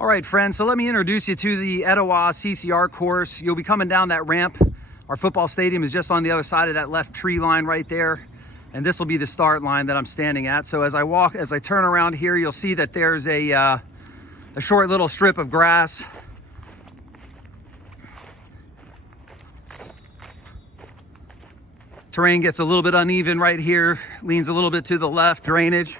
All right, friends, so let me introduce you to the Etowah CCR course. You'll be coming down that ramp. Our football stadium is just on the other side of that left tree line right there. And this will be the start line that I'm standing at. So as I turn around here, you'll see that there's a short little strip of grass. Terrain gets a little bit uneven right here, leans a little bit to the left, drainage.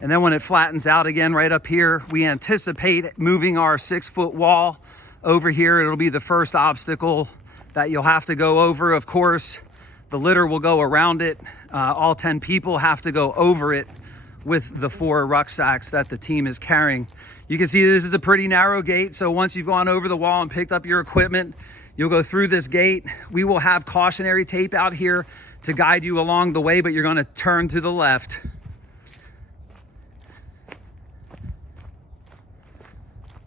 And then when it flattens out again right up here, we anticipate moving our 6-foot wall over here. It'll be the first obstacle that you'll have to go over. Of course, the litter will go around it. All 10 people have to go over it with the 4 rucksacks that the team is carrying. You can see this is a pretty narrow gate. So once you've gone over the wall and picked up your equipment, you'll go through this gate. We will have cautionary tape out here to guide you along the way, but you're going to turn to the left.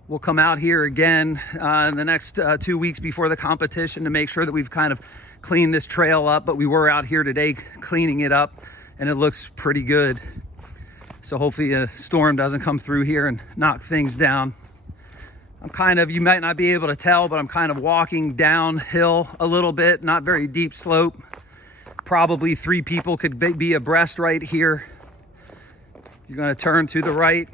We'll come out here again in the next 2 weeks before the competition to make sure that we've kind of cleaned this trail up, but we were out here today cleaning it up and it looks pretty good. So hopefully a storm doesn't come through here and knock things down. You might not be able to tell, but I'm kind of walking downhill a little bit, not very deep slope. Probably 3 people could be abreast right here. You're going to turn to the right.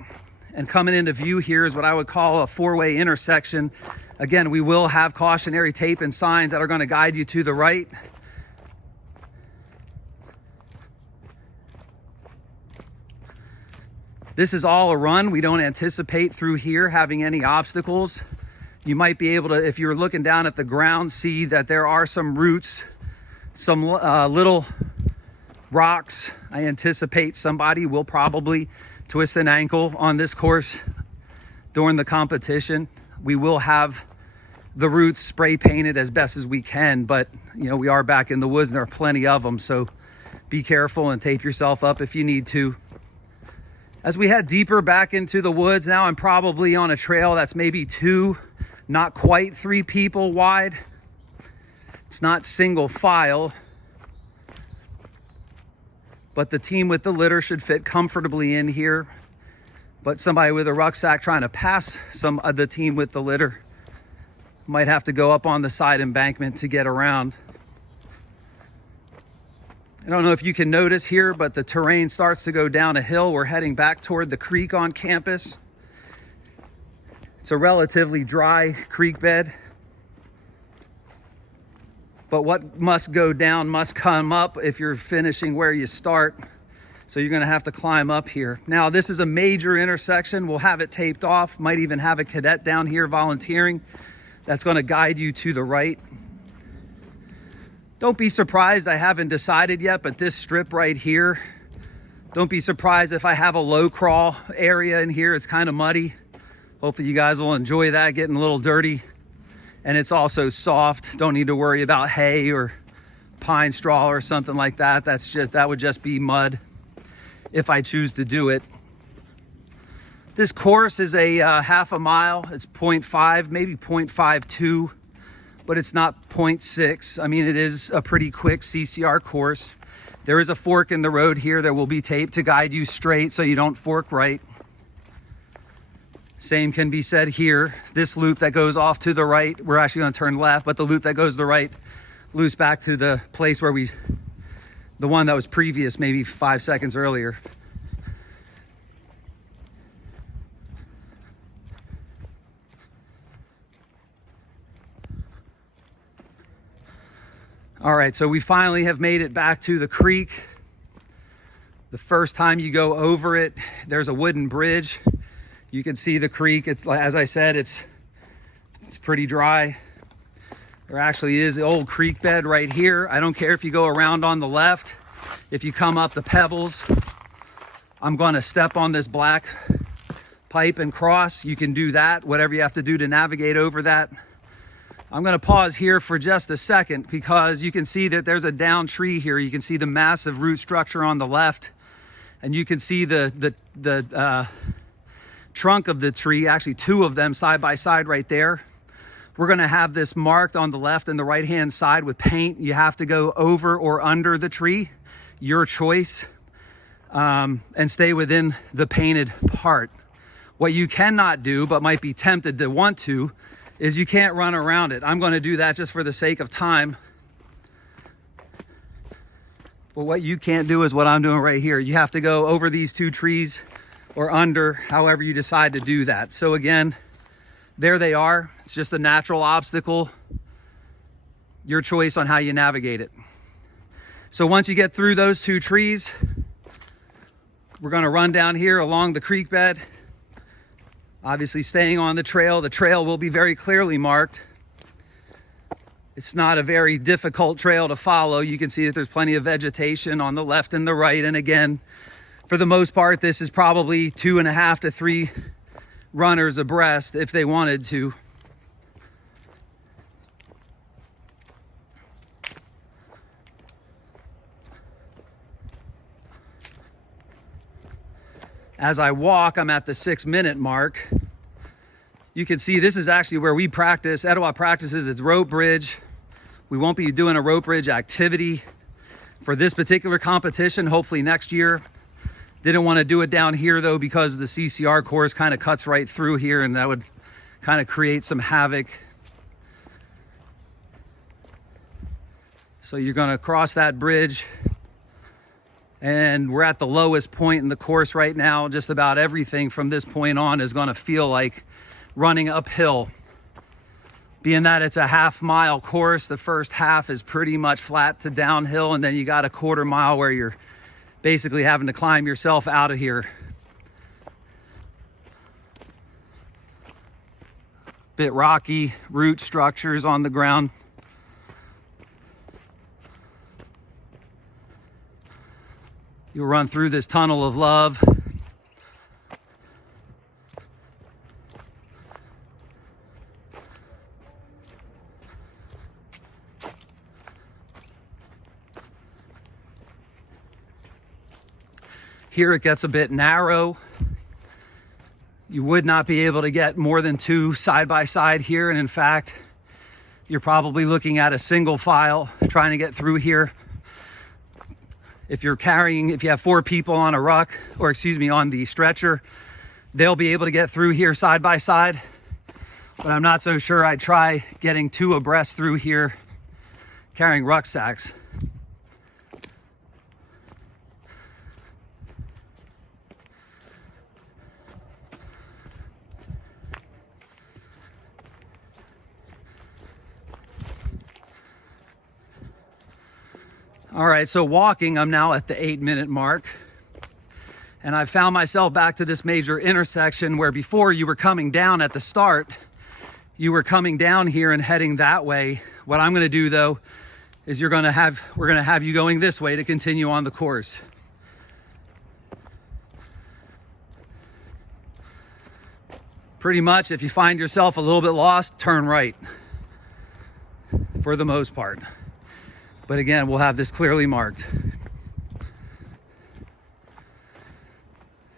And coming into view here is what I would call a 4-way intersection. Again, we will have cautionary tape and signs that are going to guide you to the right. This is all a run. We don't anticipate through here having any obstacles. You might be able to, if you're looking down at the ground, see that there are some roots, some little rocks. I anticipate somebody will probably twist an ankle on this course during the competition. We will have the roots spray painted as best as we can, but you know, we are back in the woods and there are plenty of them, so be careful and tape yourself up if you need to. As we head deeper back into the woods, now I'm probably on a trail that's maybe 2, not quite 3 people wide. It's not single file, but the team with the litter should fit comfortably in here. But somebody with a rucksack trying to pass some of the team with the litter might have to go up on the side embankment to get around. I don't know if you can notice here, but the terrain starts to go down a hill. We're heading back toward the creek on campus. It's a relatively dry creek bed. But what must go down must come up if you're finishing where you start. So you're going to have to climb up here. Now, this is a major intersection. We'll have it taped off. Might even have a cadet down here volunteering. That's going to guide you to the right. Don't be surprised, I haven't decided yet, but this strip right here, don't be surprised if I have a low crawl area in here. It's kind of muddy. Hopefully you guys will enjoy that, getting a little dirty. And it's also soft. Don't need to worry about hay or pine straw or something like that. That would just be mud if I choose to do it. This course is a half a mile. It's 0.5, maybe 0.52, but it's not 0.6. I mean, it is a pretty quick CCR course. There is a fork in the road here that will be taped to guide you straight so you don't fork right. Same can be said here. This loop that goes off to the right, we're actually going to turn left, but the loop that goes to the right loops back to the place where the one that was previous, maybe 5 seconds earlier. All right, so we finally have made it back to the creek. The first time you go over it, there's a wooden bridge. You can see the creek. It's, as I said, it's pretty dry. There actually is the old creek bed right here. I don't care if you go around on the left. If you come up the pebbles, I'm going to step on this black pipe and cross. You can do that, whatever you have to do to navigate over that. I'm going to pause here for just a second because you can see that there's a down tree here. You can see the massive root structure on the left, and you can see the trunk of the tree, actually 2 of them side by side right there. We're going to have this marked on the left and the right hand side with paint. You have to go over or under the tree, your choice, and stay within the painted part. What you cannot do, but might be tempted to want to, is you can't run around it. I'm going to do that just for the sake of time. But what you can't do is what I'm doing right here. You have to go over these two trees or under, however you decide to do that. So again, there they are. It's just a natural obstacle. Your choice on how you navigate it. So once you get through those two trees, we're going to run down here along the creek bed. Obviously staying on the trail. The trail will be very clearly marked. It's not a very difficult trail to follow. You can see that there's plenty of vegetation on the left and the right. And again, for the most part, this is probably 2.5 to 3 runners abreast if they wanted to. As I walk, I'm at the 6-minute mark. You can see this is actually where we practice. Etowah practices its rope bridge. We won't be doing a rope bridge activity for this particular competition, hopefully next year. Didn't want to do it down here though, because the CCR course kind of cuts right through here, and that would kind of create some havoc. So you're going to cross that bridge. And we're at the lowest point in the course right now. Just about everything from this point on is going to feel like running uphill. Being that it's a half-mile course, the first half is pretty much flat to downhill, and then you got a 1/4 mile where you're basically having to climb yourself out of here. Bit rocky, root structures on the ground. You'll run through this tunnel of love. Here it gets a bit narrow. You would not be able to get more than 2 side by side here. And in fact, you're probably looking at a single file trying to get through here. If you have 4 people on a ruck, or excuse me, on the stretcher, they'll be able to get through here side by side. But I'm not so sure I'd try getting 2 abreast through here carrying rucksacks. All right, so walking, I'm now at the 8-minute mark. And I found myself back to this major intersection where before you were coming down at the start, you were coming down here and heading that way. What I'm gonna do though, is we're gonna have you going this way to continue on the course. Pretty much, if you find yourself a little bit lost, turn right, for the most part. But again, we'll have this clearly marked.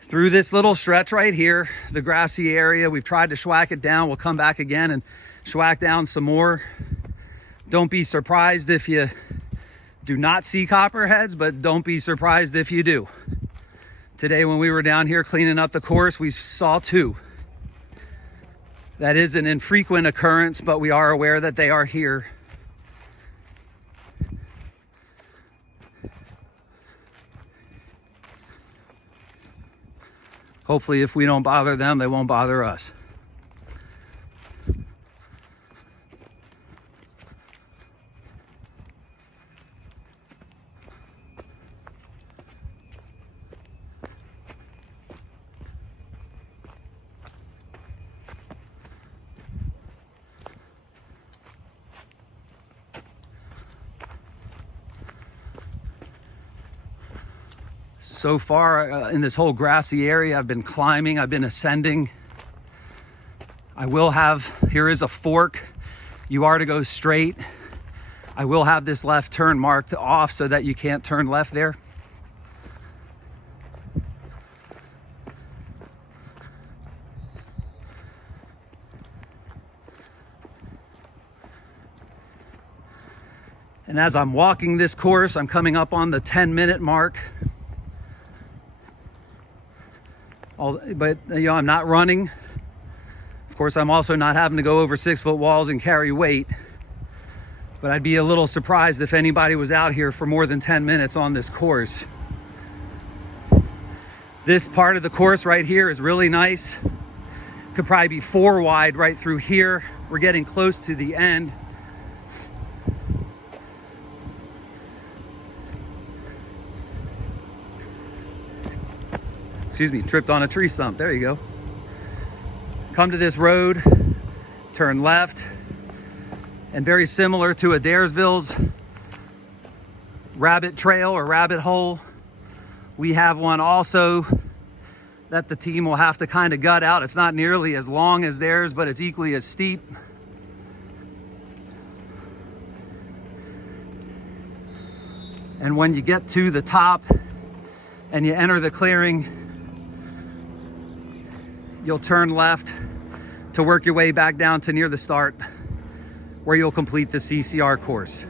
Through this little stretch right here, the grassy area, we've tried to schwack it down. We'll come back again and schwack down some more. Don't be surprised if you do not see copperheads, but don't be surprised if you do. Today when we were down here cleaning up the course, we saw 2. That is an infrequent occurrence, but we are aware that they are here. Hopefully, if we don't bother them, they won't bother us. So far in this whole grassy area, I've been climbing, I've been ascending. Here is a fork. You are to go straight. I will have this left turn marked off so that you can't turn left there. And as I'm walking this course, I'm coming up on the 10-minute mark. But you know, I'm not running. Of course, I'm also not having to go over 6-foot walls and carry weight. But I'd be a little surprised if anybody was out here for more than 10 minutes on this course. This part of the course right here is really nice. Could probably be 4 wide right through here. We're getting close to the end. Excuse me, tripped on a tree stump. There you go. Come to this road, turn left, and very similar to Adairsville's rabbit trail or rabbit hole, we have one also that the team will have to kind of gut out. It's not nearly as long as theirs, but it's equally as steep. And when you get to the top and you enter the clearing, you'll turn left to work your way back down to near the start, where you'll complete the CCR course.